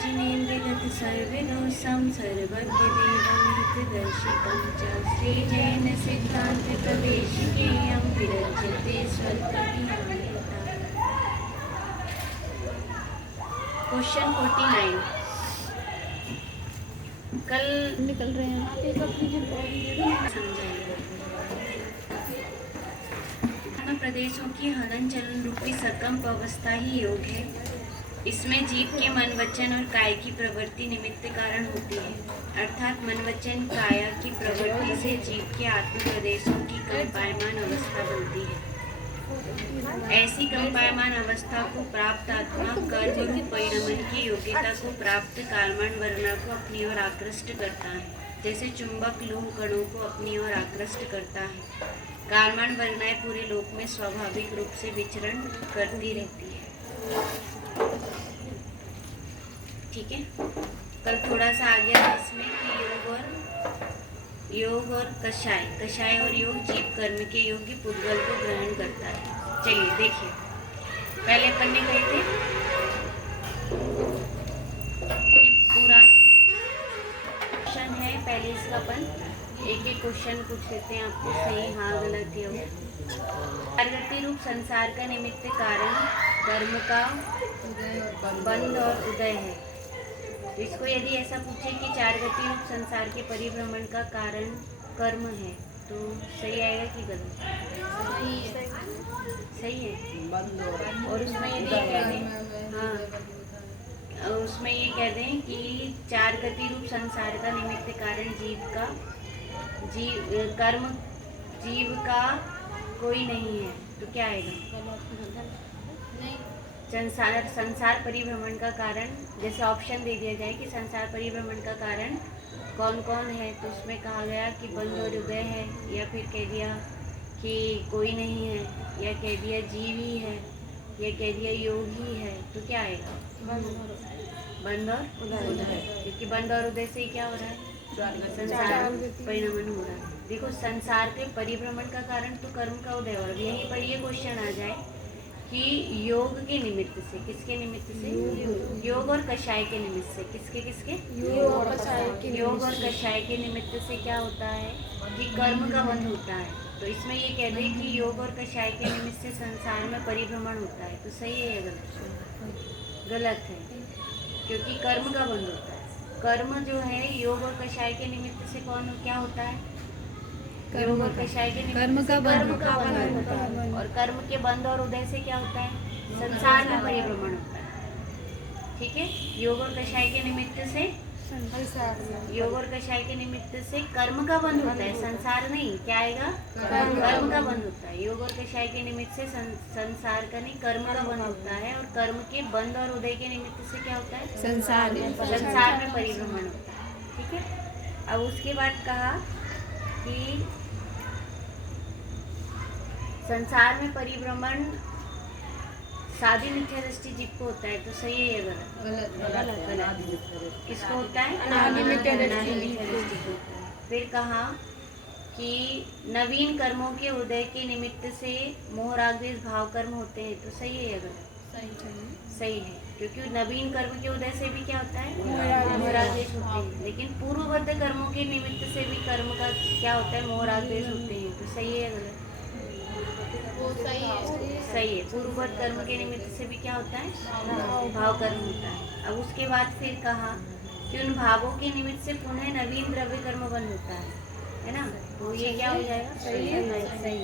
जिनेन्द्रियगत सर्वदोषं सर्वज्ञदेवं हितदर्शितं च श्रीजैनसिद्धान्तप्रवेशिकेयं विरज्यते स्वल्पज्ञानिता। क्वेश्चन 49 कल निकल रहे हैं प्रदेशों की हलन चलन रूपी सकंप अवस्था ही योग है। इसमें जीव के मन वचन और काय की प्रवृत्ति निमित्त कारण होती है, अर्थात मन वचन काया की प्रवृत्ति से जीव के आत्म प्रदेशों की कंपायमान अवस्था बनती है। ऐसी कंपायमान अवस्था को प्राप्त आत्मा कर्म रूप परिणमन की योग्यता को प्राप्त कालमान वर्णा को अपनी ओर आकृष्ट करता है, जैसे चुंबक लूह कणों को अपनी ओर आकृष्ट करता है। कालमान वर्णाएं पूरे लोक में स्वाभाविक रूप से विचरण करती रहती है। ठीक है, कल थोड़ा सा आ गया इसमें कि योग और कषाय और योग जीव कर्म के योग्य पुद्गल को ग्रहण करता है। चलिए देखिए, पहले अपन ने कहे थे कि पुराने क्वेश्चन है, पहले इसका अपन एक एक क्वेश्चन पूछ लेते हैं आपको, सही हाँ गलत ये हो। प्रगति रूप संसार का निमित्त कारण कर्म का बंध और उदय है। तो इसको यदि ऐसा पूछे कि चार गति रूप संसार के परिभ्रमण का कारण कर्म है, तो सही आएगा कि गलत? सही है। और उसमें यदि कह दें, हाँ, उसमें ये कह दें कि चार गति रूप संसार का निमित्त कारण जीव का कोई नहीं है, तो क्या आएगा? संसार परिभ्रमण का कारण, जैसे ऑप्शन दे दिया जाए कि संसार परिभ्रमण का कारण कौन कौन है, तो उसमें कहा गया कि बंध और उदय है, या फिर कह दिया कि कोई नहीं है, या कह दिया जीव ही है, या कह दिया योग ही है, तो क्या आएगा? बंध और उदय। क्योंकि बंध और उदय से क्या हो रहा है? संसार परिभ्रमण हो रहा है। देखो, संसार के परिभ्रमण का कारण तो कर्म का उदय हो रहा है। यहीं पर ये क्वेश्चन आ जाए कि योग के निमित्त से, किसके निमित्त से? योग और कषाय के निमित्त से। किसके? योग और कषाय के निमित्त से क्या होता है कि कर्म का बंध होता है। तो इसमें ये कह दें कि योग और कषाय के निमित्त से संसार में परिभ्रमण होता है, तो सही है या गलत? गलत है, क्योंकि कर्म का बंध होता है। कर्म जो है योग और कषाय के निमित्त से क्या होता है? योग और कषाय के निमित्त से कर्म का बंध होता है, और कर्म के बंध और उदय से क्या होता है? संसार में परिभ्रमण होता है। ठीक है, योग और कषाय के निमित्त से कर्म का बंध होता है, संसार नहीं। क्या आएगा? कर्म का बंध होता है। योग और कषाय के निमित्त से संसार का नहीं, कर्म का बंध होता है, और कर्म के बंध और उदय के निमित्त से क्या होता है? संसार में परिभ्रमण होता है। ठीक है, अब उसके बाद कहा कि संसार में परिभ्रमण साधी मिथ्या दृष्टि जीव को होता है, तो सही है या गलत? किसको होता है? अनादि मिथ्या दृष्टि को। फिर कहा कि नवीन कर्मों के उदय के निमित्त से मोह राग द्वेष भाव कर्म होते हैं, तो सही है या गलत? सही है, क्योंकि नवीन कर्म के उदय से भी क्या होता है? मोह राग द्वेष होते हैं। लेकिन पूर्वबद्ध कर्मों के निमित्त से भी कर्म का क्या होता है? मोह राग द्वेष होते हैं, तो सही है या गलत? सही है। पूर्ववत कर्म के निमित्त से भी क्या होता है? भाव कर्म होता है। अब उसके बाद फिर कहा कि उन भावों के निमित्त से पुनः नवीन द्रव्य कर्म बंध होता है ना? तो ये क्या हो जाएगा? सही।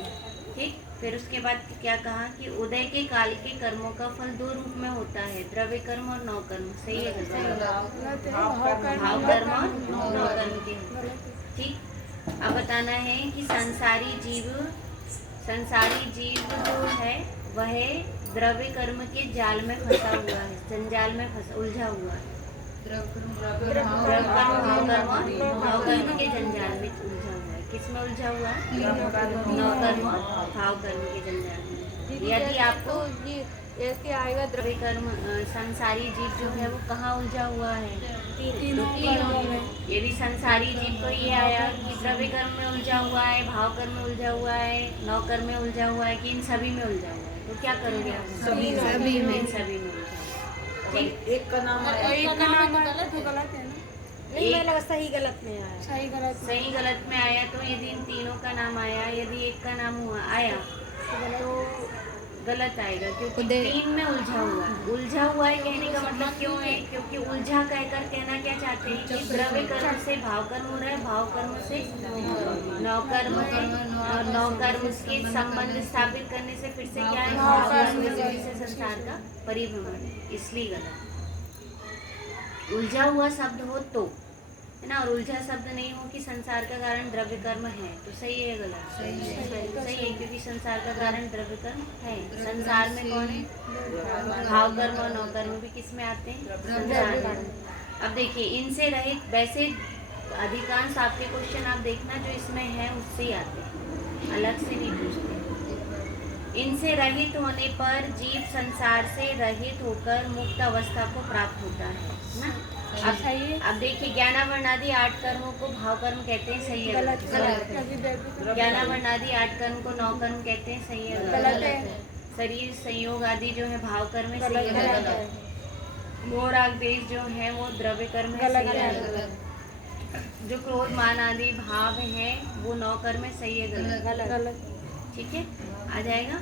ठीक, फिर उसके बाद क्या कहा कि उदय के काल के कर्मों का फल दो रूप में होता है, द्रव्य कर्म और नौ कर्म। सही है? भाव कर्म और नौ कर्म के। ठीक, अब बताना है कि संसारी जीव जो है वह द्रव्य कर्म के जाल में फंसा हुआ है, जंजाल में उलझा हुआ है। भाव कर्म के जंजाल में उलझा हुआ है। किस में उलझा हुआ है? नौ कर्म और भाव कर्म के जंजाल में। यदि आपको ऐसे आएगा द्रव्य कर्म, संसारी जीव जो है वो कहाँ उलझा हुआ है? तीनों में। यदि संसारी जीव को ये आया कि द्रव्य कर्म में उलझा हुआ है, भाव कर्म में उलझा हुआ है, नौ कर्म में उलझा हुआ है, कि इन सभी में उलझा हुआ है, तो क्या करोगे आप? सभी में उलझा हुआ है। एक का नाम आया, एक का नाम है गलत तो है। गलत है ना। नहीं एक- मुझे लगा सही गलत में आया। सही गलत में। सही गलत में आया तो यदि इन तीनों का नाम आया, यदि एक का नाम हुआ आया तो गलत आएगा, क्योंकि तीन में उलझा हुआ है। उलझा हुआ है कहने का मतलब क्यों है? क्योंकि उलझा कहकर कहना क्या चाहते हैं कि द्रव्य कर्म से भाव कर्म हो रहा है, भाव कर्म से नवकर्म है, और नवकर्म के संबंध स्थापित करने से फिर से क्या है? भाव कर्म से संसार का परिभ्रमण है, इसलिए गलत। उलझा हुआ शब्द हो तो है ना, और उलझा शब्द नहीं हो कि संसार का कारण द्रव्य कर्म है, तो सही है गलत? सही है, क्योंकि संसार का कारण द्रव्य कर्म है। संसार में कौन है? भाव कर्म और नवकर्म भी किस में आते हैं? संसार में। अब देखिए इनसे रहित, वैसे अधिकांश आपके क्वेश्चन आप देखना जो इसमें है उससे ही आते हैं, अलग से नहीं पूछते। इनसे रहित होने पर जीव संसार से रहित होकर मुक्त अवस्था को प्राप्त होता है ना। अब देखिए ज्ञानावर्णादि 8 कर्मों को भाव कर्म कहते हैं, सही है गलत? ज्ञानावर्णादि 8 कर्म को नौ कर्म कहते हैं, सही है गलत? शरीर संयोग आदि जो है भाव कर्म है, सही है गलत? मोह राग द्वेष जो है वो द्रव्य कर्म है, सही है गलत? जो क्रोध मान आदि भाव है वो नौ कर्म है, सही है गलत? ठीक है, आ जाएगा।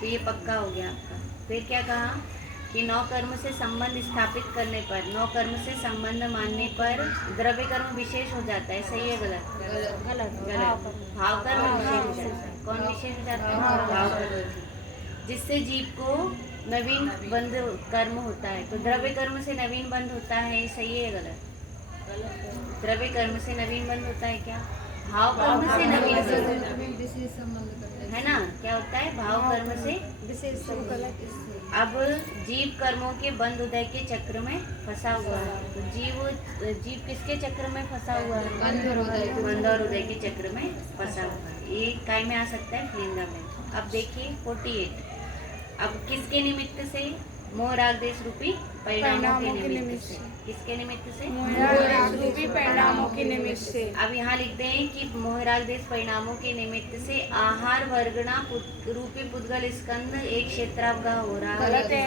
तो ये पक्का हो गया आपका। फिर क्या कहा कि नौ कर्म से संबंध स्थापित करने पर, नौ कर्म से संबंध मानने पर द्रव्य कर्म विशेष हो जाता है, सही है गलत? गलत। भाव कर्म विशेष हो जाता है। कौन विशेष हो जाता है? भाव कर्म, जिससे जीव को नवीन बंध कर्म होता है। तो द्रव्य कर्म से नवीन बंध होता है, सही है गलत? द्रव्य कर्म से नवीन बंध होता है क्या? भाव कर्म से नवीन बंध है ना, क्या होता है? भाव कर्म से विशेष संबंध। अब जीव कर्मों के बंध उदय के चक्र में फंसा हुआ है। तो जीव किसके चक्र में फंसा हुआ है? बंध और उदय के चक्र में फंसा हुआ है। ये काय में आ सकता है? लिंगा में। अब देखिए 48, अब किसके निमित्त से? मोह राग द्वेष रूपी परिणामों के निमित्त से। किसके निमित्त से? मोह राग रूपी परिणामों के निमित्त से। अब यहाँ लिखते हैं कि मोह राग द्वेष परिणामों के निमित्त से आहार वर्गना रूपी पुद्गल स्कंद एक क्षेत्रावगाह हो रहा है। गलत है।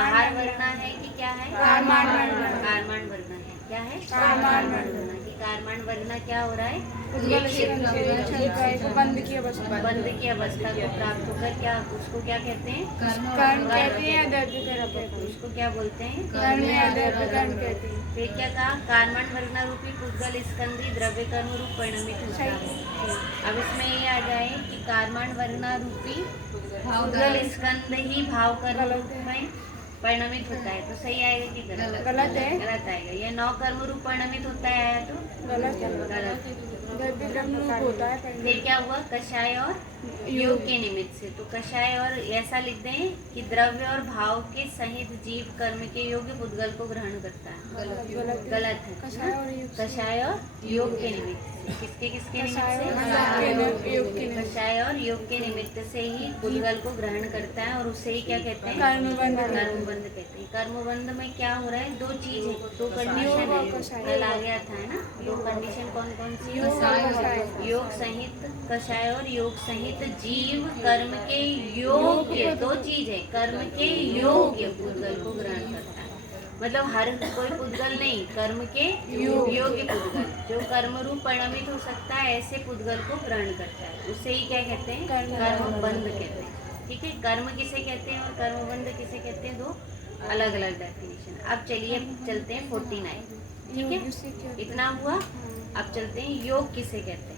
आहार वर्गना है कि क्या है? कारमान वर्गना। कारमान वर्गना है, क्या है? कारमान वर्गना। कि कारमान वर्गना क्या हो रहा है? पुद्गल स्कंद बंद की अवस्था। बंद की अवस्था को प्राप्त होकर क्या, उसको क्या कहते हैं? कर्म कहते हैं, द्रव्य कर्म। उसको क्या बोलते हैं? कर्म या द्रव्य कर्म कहते हैं। फिर क्या कहा? कारमान वर्गना रूपी पुद्गल स्कंदी द्रव्य कर्म रूप परिणमित होता है। अब इसमें ये आ जाए कि कारमान वर्गना रूपी पुद्गल स्कंद ही भाव कर्म रूप में परिणमित होता है, तो सही आएगा कि गलत? गलत है। गलत आएगा। ये नौ कर्म रूप परिणमित होता है आया तो गलत। द्रव्य कर्म रूप होता है। फिर क्या हुआ? कषाय और योग के निमित्त से। तो कषाय और ऐसा लिख दें कि द्रव्य और भाव के सहित जीव कर्म के योग्य पुद्गल को ग्रहण करता है, गलत है। कषाय और योग के निमित्त से। किसके निमित्त से? कषाय और योग के निमित्त से ही पुद्गल को ग्रहण करता है, और उसे ही क्या कहते हैं? कर्मबंध कहते हैं। कर्मबंध में क्या हो रहा है? दो चीज है, दो कंडीशन है, कल आ गया था है ना। दो कंडीशन कौन कौन सी? योग सहित कषाय और योग सहित जीव कर्म के योग्य, दो चीज है, कर्म के योग्य पुद्गल को ग्रहण करता है। मतलब हर कोई पुद्गल नहीं, कर्म के योग्य पुद्गल जो कर्म रूप परिणमित हो सकता है, ऐसे पुद्गल को ग्रहण करता है। उसे ही क्या कहते हैं? कर्मबंध कहते हैं। ठीक है, कर्म किसे कहते हैं और कर्मबंध किसे कहते हैं? दो अलग अलग डेफिनेशन। अब चलिए चलते हैं 49। ठीक है, इतना हुआ। अब चलते हैं योग किसे कहते हैं।